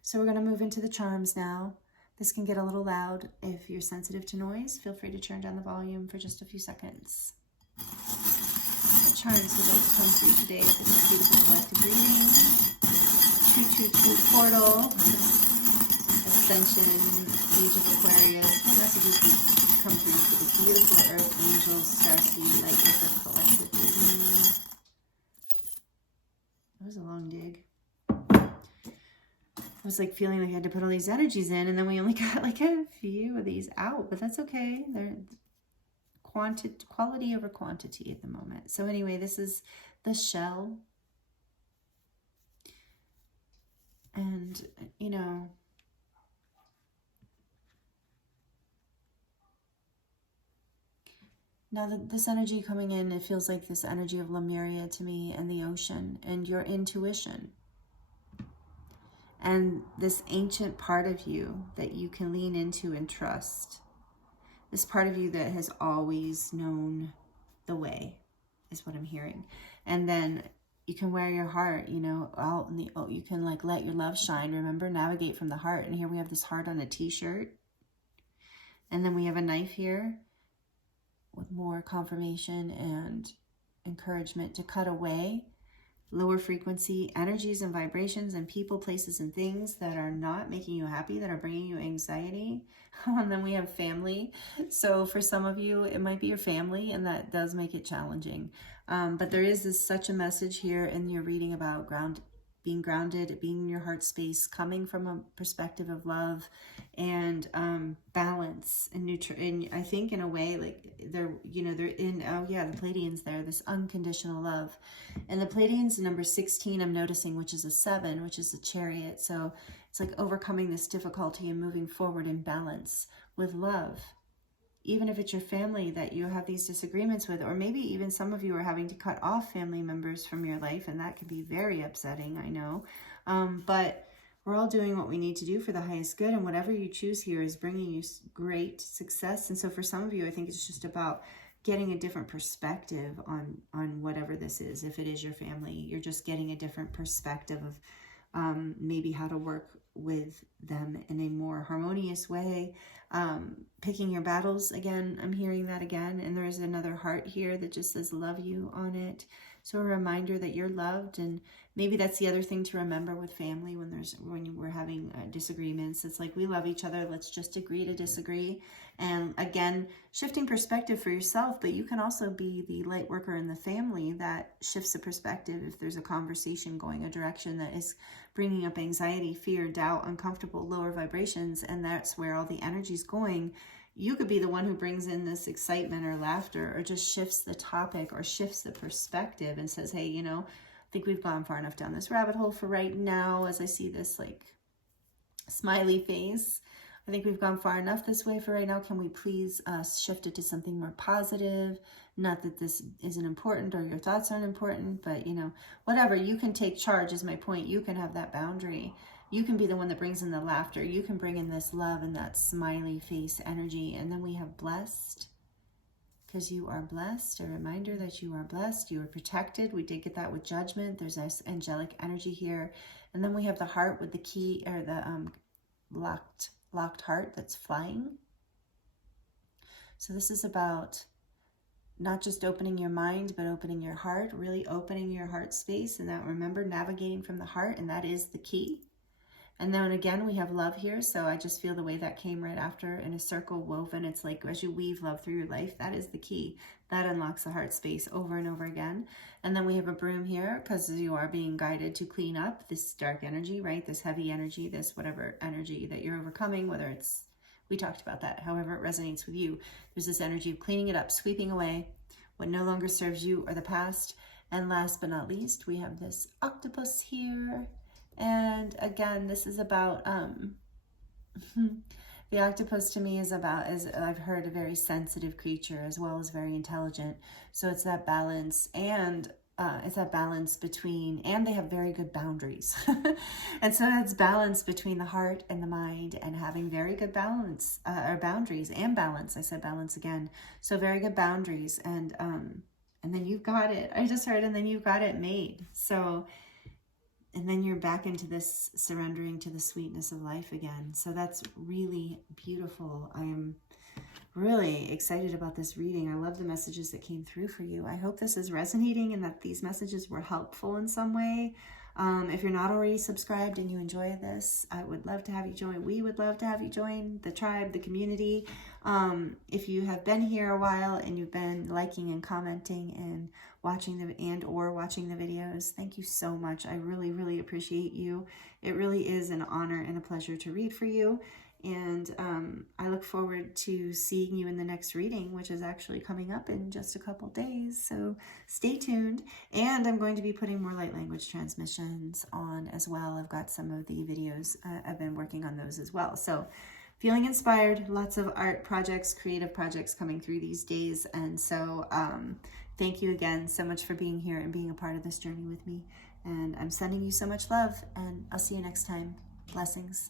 So we're going to move into the charms now. This can get a little loud. If you're sensitive to noise, feel free to turn down the volume for just a few seconds. The charms would like to come through today for this beautiful collective reading. 222 portal, ascension, age of Aquarius. What messages would come through for the beautiful earth angels, Starseed, Lightworker collective reading? That was a long dig. I was like feeling like I had to put all these energies in, and then we only got like a few of these out, but that's okay. They're quality over quantity at the moment. So anyway, this is the shell. And, you know, now that this energy coming in, it feels like this energy of Lemuria to me and the ocean and your intuition. And this ancient part of you that you can lean into and trust. This part of you that has always known the way is what I'm hearing. And then you can wear your heart, you know, out in the, you can like let your love shine. Remember, navigate from the heart. And here we have this heart on a t-shirt. And then we have a knife here with more confirmation and encouragement to cut away lower frequency energies and vibrations and people, places, and things that are not making you happy, that are bringing you anxiety. And then we have family. So for some of you, it might be your family, and that does make it challenging. But there is such a message here in your reading about being grounded, being in your heart space, coming from a perspective of love and balance and I think in a way like they're in, oh yeah, the Pleiadians there, this unconditional love. And the Pleiadians number 16 I'm noticing, which is a 7, which is a chariot. So it's like overcoming this difficulty and moving forward in balance with love. Even if it's your family that you have these disagreements with, or maybe even some of you are having to cut off family members from your life, and that can be very upsetting, I know. But we're all doing what we need to do for the highest good, and whatever you choose here is bringing you great success. And so for some of you, I think it's just about getting a different perspective on whatever this is. If it is your family, you're just getting a different perspective of maybe how to work with them in a more harmonious way. Picking your battles again, I'm hearing that again. And there's another heart here that just says love you on it. So a reminder that you're loved. And maybe that's the other thing to remember with family when we're having disagreements. It's like, we love each other. Let's just agree to disagree. And again, shifting perspective for yourself, but you can also be the light worker in the family that shifts the perspective if there's a conversation going a direction that is bringing up anxiety, fear, doubt, uncomfortable, lower vibrations, and that's where all the energy's going. You could be the one who brings in this excitement or laughter, or just shifts the topic or shifts the perspective and says, hey, you know, I think we've gone far enough down this rabbit hole for right now. As I see this like smiley face, I think we've gone far enough this way for right now. Can we please shift it to something more positive? Not that this isn't important or your thoughts aren't important, but you know, whatever, you can take charge is my point. You can have that boundary. You can be the one that brings in the laughter. You can bring in this love and that smiley face energy. And then we have blessed, because you are blessed. A reminder that you are blessed. You are protected. We did get that with judgment. There's this angelic energy here. And then we have the heart with the key, or the locked heart that's flying. So this is about not just opening your mind, but opening your heart, really opening your heart space. And that, remember, navigating from the heart, and that is the key. And then again, we have love here. So I just feel the way that came right after in a circle woven. It's like as you weave love through your life, that is the key. That unlocks the heart space over and over again. And then we have a broom here because you are being guided to clean up this dark energy, right? This heavy energy, this whatever energy that you're overcoming, whether it's, we talked about that, however it resonates with you. There's this energy of cleaning it up, sweeping away what no longer serves you or the past. And last but not least, we have this octopus here. And again, this is about The octopus to me is I've heard, a very sensitive creature as well as very intelligent. So it's that balance, and it's that balance between, and they have very good boundaries. And so that's balance between the heart and the mind, and having very good balance, or boundaries and balance. I said balance again. So very good boundaries, and then you've got it. I just heard, and then you've got it made. So, and then you're back into this surrendering to the sweetness of life again. So that's really beautiful. I am really excited about this reading. I love the messages that came through for you. I hope this is resonating and that these messages were helpful in some way. If you're not already subscribed and you enjoy this, I would love to have you join. We would love to have you join the tribe, the community. If you have been here a while and you've been liking and commenting and watching the videos, thank you so much. I really, really appreciate you. It really is an honor and a pleasure to read for you. And I look forward to seeing you in the next reading, which is actually coming up in just a couple days. So stay tuned. And I'm going to be putting more light language transmissions on as well. I've got some of the videos. I've been working on those as well. So feeling inspired, lots of art projects, creative projects coming through these days. And so thank you again so much for being here and being a part of this journey with me. And I'm sending you so much love, and I'll see you next time. Blessings.